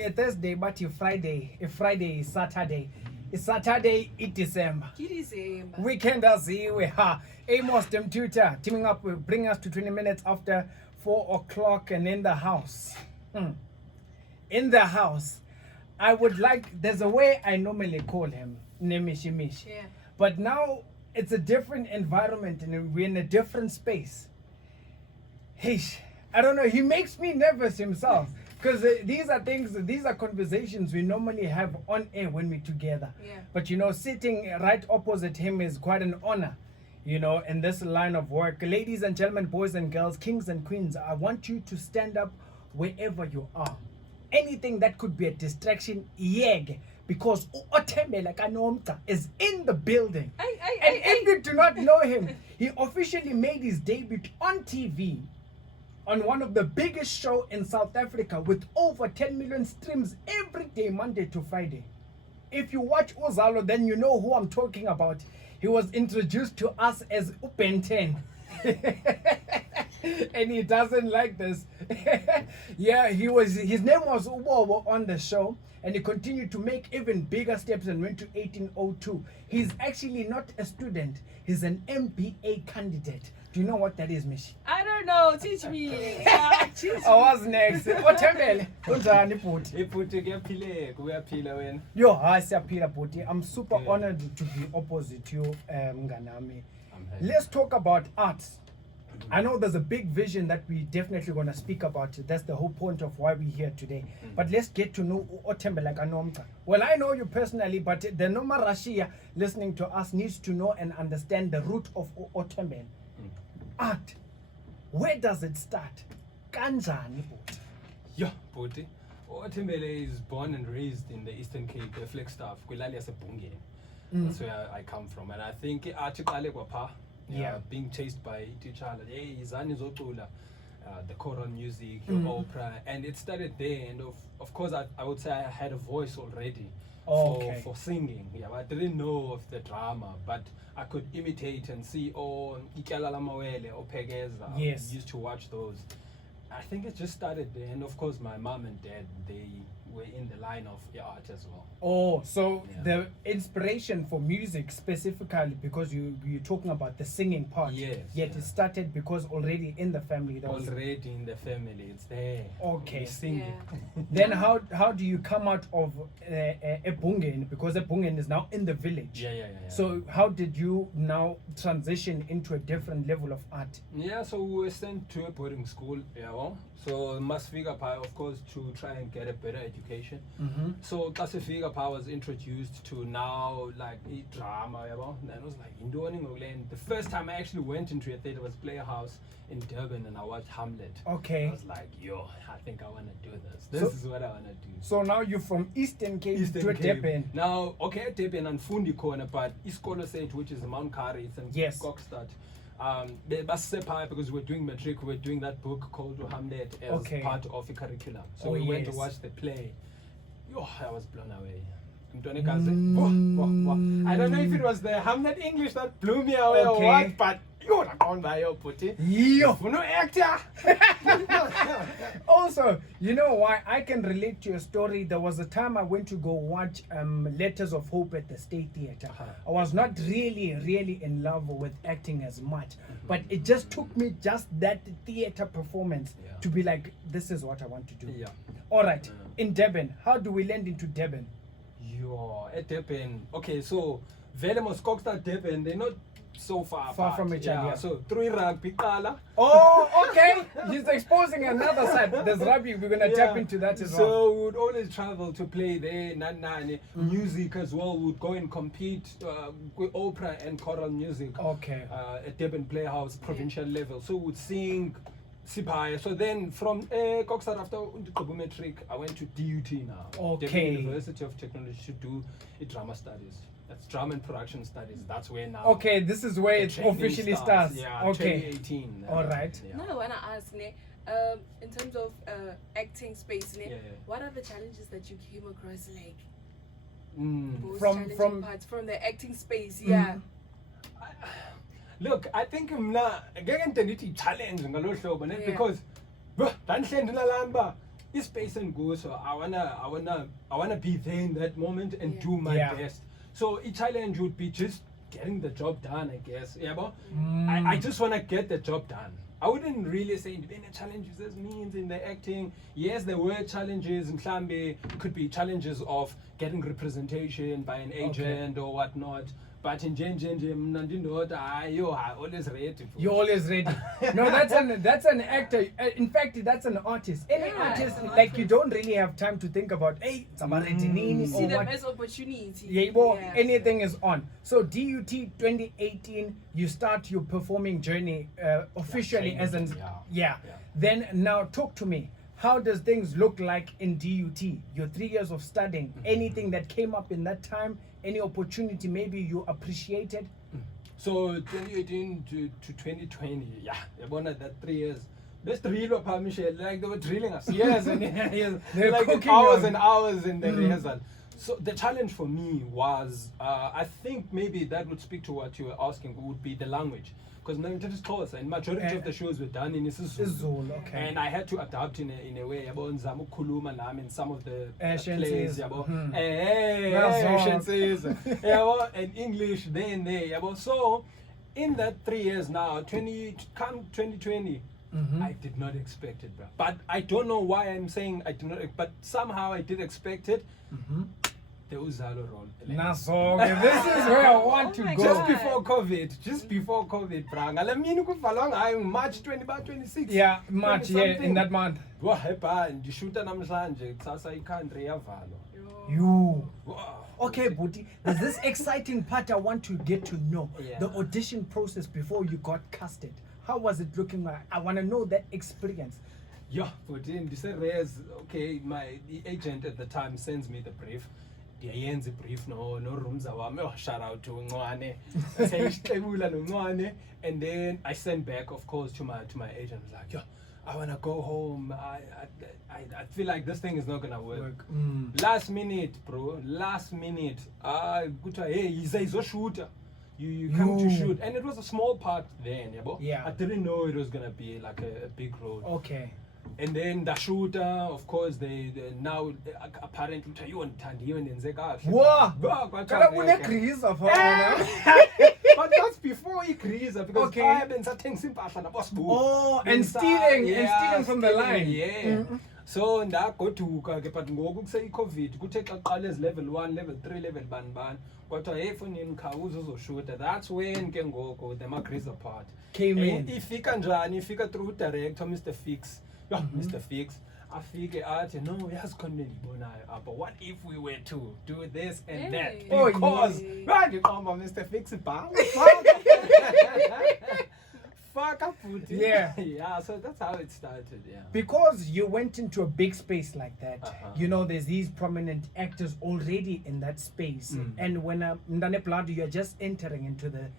A Thursday, but a Friday is Saturday. It's Saturday, it's December. Weekend as we have Amos them tutor teaming up will bring us to 20 minutes after 4 o'clock and in the house. In the house. I would like, there's a way I normally call him Nemishimish. Yeah. But now it's a different environment and we're in a different space. Heish, I don't know, he makes me nervous himself. Because these are conversations we normally have on air when we're together. Yeah. But sitting right opposite him is quite an honor, in this line of work. Ladies and gentlemen, boys and girls, kings and queens, I want you to stand up wherever you are. Anything that could be a distraction, yeg, because Otembele Kanomta is in the building. And if you do not know him, he officially made his debut on TV. On one of the biggest show in South Africa with over 10 million streams every day, Monday to Friday. If you watch Ozalo, then you know who I'm talking about. He was introduced to us as Upenten. And he doesn't like this. Yeah, his name was Ubobo on the show, and he continued to make even bigger steps and went to 1802. He's actually not a student, he's an MBA candidate. Do you know what that is, Mishi? I don't know. Teach me. Yeah, teach me. I was next. Otembele. Unjani bhuti? Ibhuti kuyaphileka, uyaphila wena. Yo, hayi siyaphila bhuti. I'm super honored to be opposite you, Mnganami. Let's talk about arts. I know there's a big vision that we definitely going to speak about. That's the whole point of why we're here today. But let's get to know Otembele Kanomka. Well, I know you personally, but the normal Russia listening to us needs to know and understand the root of Otembele. Art, where does it start? Kanjani bhuti? Yeah, Bhuti. Otembele is born and raised in the Eastern Cape, Flagstaff, kwilali yasebhungeni. That's where I come from. And I think art iqale kwapha. Yeah. Being chased by teacher, hey, izani zocula, the choral music, your opera, and it started there. And of course, I would say I had a voice already for singing. Yeah, I didn't know of the drama, but I could imitate and see. Ikyala Lamawele, Pegeza. Yes. I used to watch those. I think it just started there, and of course, my mom and dad, they were in the line of art as well. Oh, so the inspiration for music specifically, because you're talking about the singing part. Yes. Yet it started because already in the family. Already in the family, it's there. Okay. We singing. Yeah. Then how do you come out of Bhungeni, because Bhungeni is now in the village? Yeah. So how did you now transition into a different level of art? Yeah, so we were sent to a boarding school, so Masfika Pi, of course, to try and get a better education. So Kasifika Pi was introduced to now like drama, and I was like, the first time I actually went into a theater was Playhouse in Durban, and I watched Hamlet. Okay. I was like, I think I want to do this. This is what I want to do. So now you're from Eastern Cape to Durban. Now, okay, Durban and Fundi corner, but Iskolo State, which is Mount Kari, it's in Kokstad. Because we're doing matric, we're doing that book called Hamlet as part of the curriculum. So we went to watch the play. I was blown away. I don't know if it was the Hamlet English that blew me away or what, but also, you know why I can relate to your story. There was a time I went to go watch Letters of Hope at the State Theatre. I was not really in love with acting as much, but it just took me just that theatre performance to be like, this is what I want to do. All right, in Durban, how do we land into Durban? At Durban, okay, so Velemos Kokstad Durban, they're not so far from each other. So 3 rugby kala. Oh, okay. He's exposing another side. There's rugby. We're gonna tap into that as well. So we would always travel to play there. Music as well. We would go and compete with opera and choral music. Okay. At Durban Playhouse provincial level. So we would sing. Sipaya. So then from Kokstad after Metric, I went to DUT now. Okay. Durban University of Technology to do drama studies. That's drama and production studies. That's where now. Okay, this is where it officially starts. Yeah, okay. 2018. All right. Now I wanna ask, in terms of acting space, what are the challenges that you came across, like from parts from the acting space? Look, I think ngeke ndithi challenge ngalo hlobo because it's space and go, so I wanna be there in that moment and do my best. So a challenge would be just getting the job done, I guess. Yeah, but I just wanna get the job done. I wouldn't really say any challenges as means in the acting. Yes, there were challenges in Mhlambe, could be challenges of getting representation by an agent or whatnot. But in I always ready. You're always ready. No, that's an actor. In fact, that's an artist. Any artist, like you don't really have time to think about, hey, somebody see them as opportunity. Anything is on. So DUT 2018, you start your performing journey officially as an Then now talk to me. How does things look like in DUT? Your 3 years of studying. Anything that came up in that time? Any opportunity maybe you appreciated? So 2018 to 2020, I wanted that 3 years. This drill of Michelle, like they were drilling us years and years, like hours and hours in the rehearsal. So the challenge for me was, I think maybe that would speak to what you were asking, would be the language. Because and majority of the shows were done in isiZulu, and I had to adapt in a way. In some of the plays, and English then there. So in that 3 years now, 2020, I did not expect it, bro. But I don't know why I'm saying I did not, but somehow I did expect it. The Uzalo role. This is where I want to go. Just before COVID, brang. I mean, I'm March 26. Yeah, March, in that month. What happened? You shoot an amhlanje, sasa ikandre yavalo. You. Okay, Buti, there's this exciting part I want to get to know. The audition process before you got casted. How was it looking like? I want to know that experience. Yeah, but in this okay, the agent at the time sends me the brief. The brief no rooms shout out to Ngwane. And then I sent back, of course, to my agent. I was like, yo, I wanna go home. I feel like this thing is not gonna work. Last minute, bro. Hey, he's a shooter. You come to shoot, and it was a small part then. I didn't know it was gonna be like a big role. Okay. And then the shooter, of course, they now apparently you want wow. But that's before he creases because I have been starting simple and stealing from the line. So that go to but ngoku say COVID kuthe xa qala level 1 level 3 level ban kodwa efonini khawuzo uzoshuta. That's when ke ngoku the Magriza part came in. Ifika njani, ifika through director Mr. Fix. Mr. Fix, I figure out, no, but what if we were to do this and that? Because Mr. Fix fuck up with it. Yeah, so that's how it started. Because you went into a big space like that, you know, there's these prominent actors already in that space, and when Ndane Plado, you're just entering into the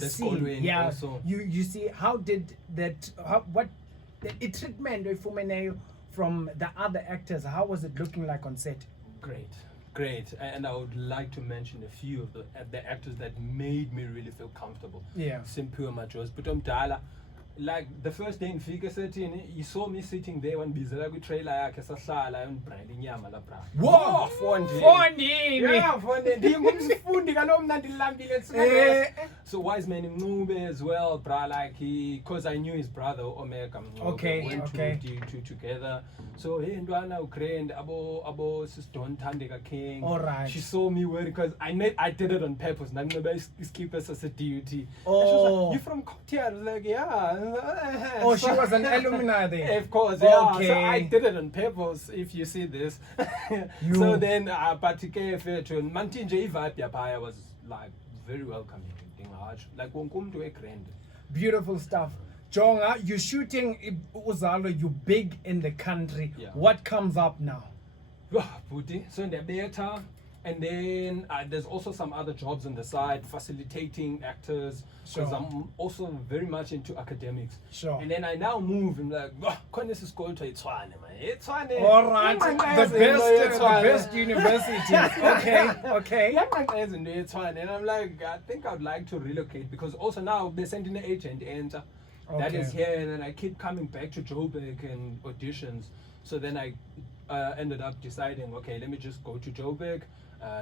scene. Also. You see, how did that? What the treatment from the other actors? How was it looking like on set? Great, and I would like to mention a few of the actors that made me really feel comfortable. Simpure Majos, but like the first day in Fika setting, you saw me sitting there when bizarre trailer yakhe sahlala and inyama la bra. Whoa, Fondi. Yeah, Fondi. So Wise Man Ngube as well, bra, like because I knew his brother Omega. Went to together. So hey, Ndwana Ukraine, abo Don Tandega King. All right. She saw me wearing because I did it on purpose. Nang keep us as a duty. Oh, she was like, you from Kotia? I was like, yeah. Oh, she was an alumni there. Of course, yeah. Okay. So I did it on purpose, if you see this. So then, but Mantinje vibe was like very welcoming. Like beautiful stuff. Jonga, you're shooting Uzalo, you big in the country. What comes up now? So in the beta, and then there's also some other jobs on the side, facilitating actors, because I'm also very much into academics. And then I now move and like, this is called Tshwane, man. All right, the best university. Okay. And I'm like, I think I'd like to relocate because also now they're sending an agent enter. That is here, and then I keep coming back to Joburg and auditions. So then I ended up deciding, okay, let me just go to Joburg,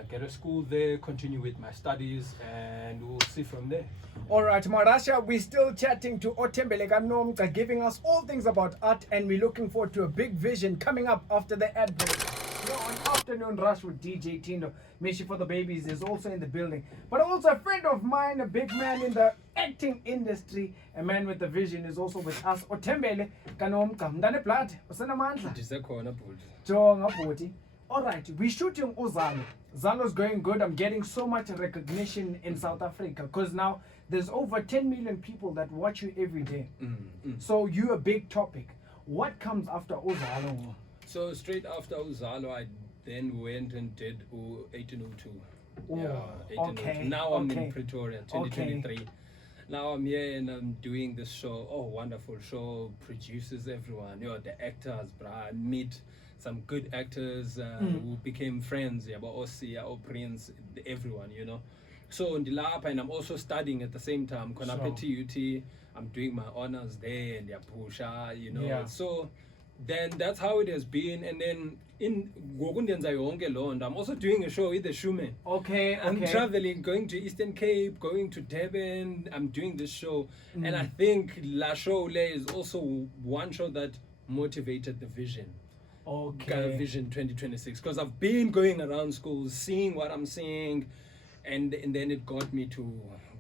get a school there, continue with my studies, and we'll see from there. All right, Marasha, we're still chatting to Otembele Kanomka, giving us all things about art, and we're looking forward to a big vision coming up after the ad break. You're on Afternoon Rush with DJ Tindo. Mishi for the Babies is also in the building, but also a friend of mine, a big man in the acting industry, a man with a vision, is also with us. Otembele Kanomka, Mdane Plat, Osanamandla. Jonga Boti. All right, we're shooting Uzalo. Zalo's going good. I'm getting so much recognition in South Africa because now there's over 10 million people that watch you every day. So you're a big topic. What comes after Uzalo? So straight after Uzalo, I then went and did 1802. Okay. Now I'm in Pretoria, 2023. Okay. Now I'm here and I'm doing this show. Oh, wonderful show. Produces everyone. The actors, bruh. Meet some good actors who became friends. Yeah, but Osia, Prince, everyone, So in Dilapa, and I'm also studying at the same time. TUT, I'm doing my honors there and Pusha, Yeah. So then that's how it has been. And then in I'm also doing a show with the Tshwane. Okay. I'm traveling, going to Eastern Cape, going to Durban. I'm doing this show. And I think La Show is also one show that motivated the vision. Okay. Vision 2026. Because I've been going around schools, seeing what I'm seeing, and then it got me to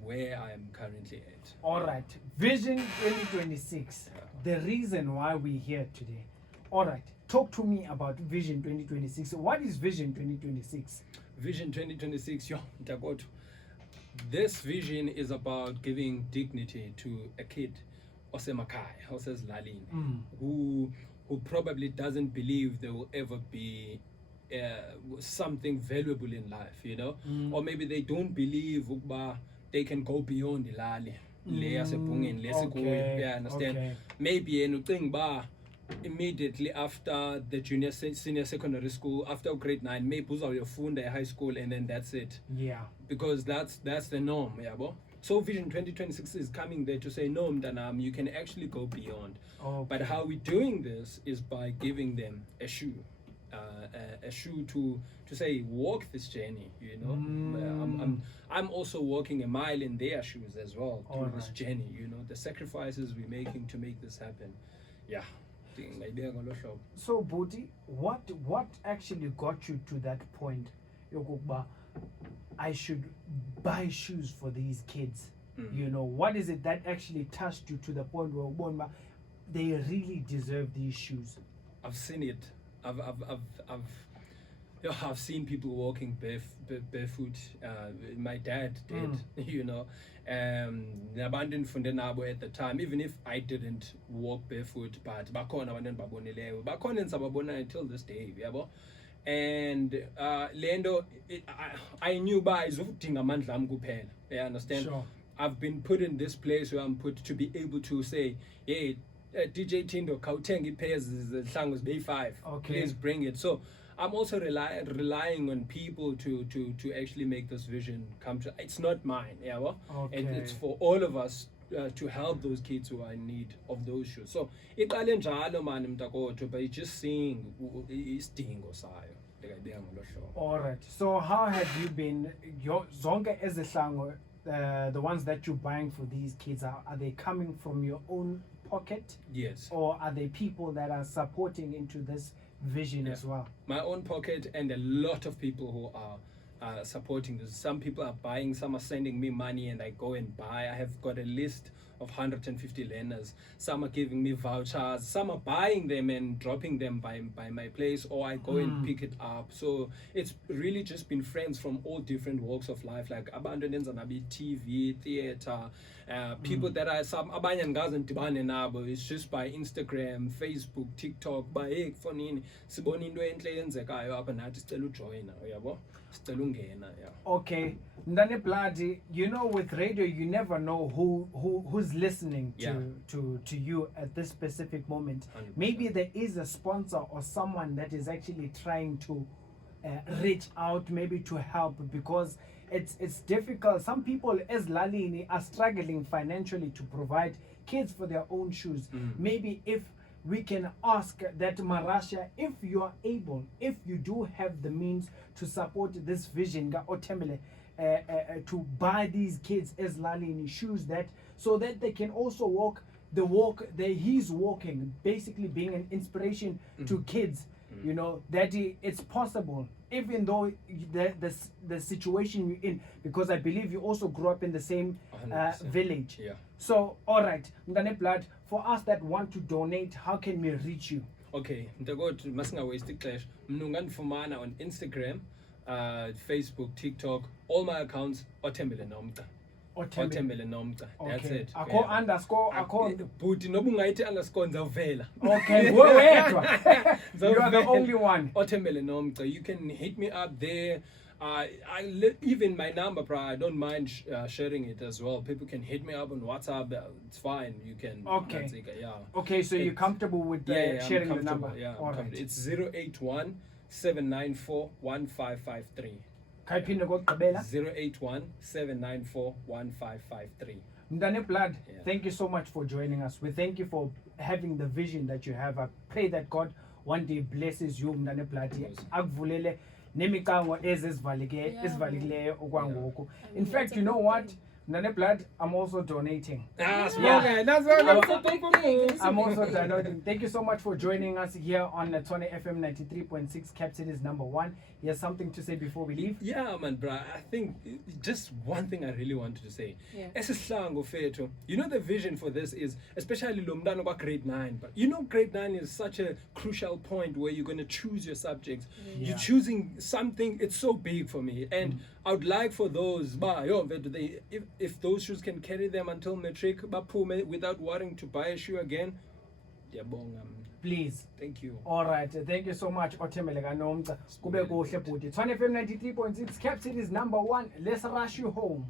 where I am currently at. All right. Vision 2026. The reason why we're here today. All right. Talk to me about Vision 2026. What is Vision 2026? Vision 2026, this vision is about giving dignity to a kid, Osemakai, Oses Lalin, who probably doesn't believe there will ever be something valuable in life, or maybe they don't believe they can go beyond the lali. Okay. Understand? Okay. Maybe immediately after the senior secondary school, after grade 9, maybe your phone high school, and then that's it. Yeah. Because that's the norm, So Vision 2026 is coming there to say, no, Mdanam, you can actually go beyond. Okay. But how we're doing this is by giving them a shoe. A shoe to say, walk this journey, I'm also walking a mile in their shoes as well through this journey, the sacrifices we're making to make this happen. Yeah. So Boti, what actually got you to that point? I should buy shoes for these kids. What is it that actually touched you to the point where they really deserve these shoes? I've seen it. I've seen people walking barefoot. My dad did, abandoned from at the time, even if I didn't walk barefoot, but until this day, and Lendo, I knew by I understand. Sure. I've been put in this place where I'm put to be able to say, hey, DJ Tindo, Kautengi pairs the song was B5. Okay. Please bring it. So I'm also relying on people to actually make this vision come true. It's not mine, Okay. It's for all of us to help those kids who are in need of those shoes. So it's just seeing isdingo sayo. All right. So how have you been? Zonke ezihlango, the ones that you're buying for these kids, are they coming from your own pocket? Yes. Or are they people that are supporting into this vision as well? My own pocket, and a lot of people who are supporting this. Some people are buying, some are sending me money and I go and buy. I have got a list of 150 learners. Some are giving me vouchers, some are buying them and dropping them by my place, or I go and pick it up. So it's really just been friends from all different walks of life, like abandoned and TV, theater, people that are some abanye ngazi ndibane nabo. It's just by Instagram, Facebook, TikTok, by hey fonini sibona into enhle yenzekayo apha nathi sicela ujoina, uyabo, sicela ungena. Okay, Ndane Bloody, with radio you never know who's listening to you at this specific moment. 100%. Maybe there is a sponsor or someone that is actually trying to reach out, maybe to help, because it's difficult. Some people as Lalini are struggling financially to provide kids for their own shoes. Maybe if we can ask that Marasha, if you are able, if you do have the means to support this vision, Otemele, to buy these kids as Lali in shoes, that so that they can also walk the walk that he's walking, basically being an inspiration to kids. You know that it's possible, even though the situation you're in, because I believe you also grew up in the same village. Yeah. So, all right, Mdane Blood, for us that want to donate, how can we reach you? Okay, mntakwethu masingawaste ixesha. Mnungandifumana on Instagram, Facebook, TikTok, all my accounts Othembele Nomgca. Othembele Nomgca. That's it. Akho underscore, akho. Bhuti noba ungayithi underscore ndizawuvela. Okay, wedwa. You are the only one. Othembele Nomgca. You can hit me up there. Even my number, bro, I don't mind sharing it as well. People can hit me up on WhatsApp. It's fine. You can. Okay. Yeah. Okay, so you're comfortable with sharing the number? Yeah. All right. It's 081 794 1553. 081 794 1553. Mdane Blood, Yeah. thank you so much for joining us. We thank you for having the vision that you have. I pray that God one day blesses you, Mdane Blood. Akuvulele nemikango ezivalikileyo okwangoku. In fact, you know what? Mdane Blood, I'm also donating. I'm also donating. Thank you so much for joining us here on the Tshwane FM 93.6, Cap City's #1. You have something to say before we leave? Yeah, man, bro. I think just one thing I really wanted to say. Esihlangu fethu. You know the vision for this is, especially lo mntana kwa grade 9. But you know grade 9 is such a crucial point where you're going to choose your subjects. You're choosing something. It's so big for me, and I would like for those, if those shoes can carry them until matric, without worrying to buy a shoe again. Please. Thank you. All right. Thank you so much, Othembele Nomgca. Kube kuhle bhuti. Tshwane FM 93.6, Cap City's #1. Let's rush you home.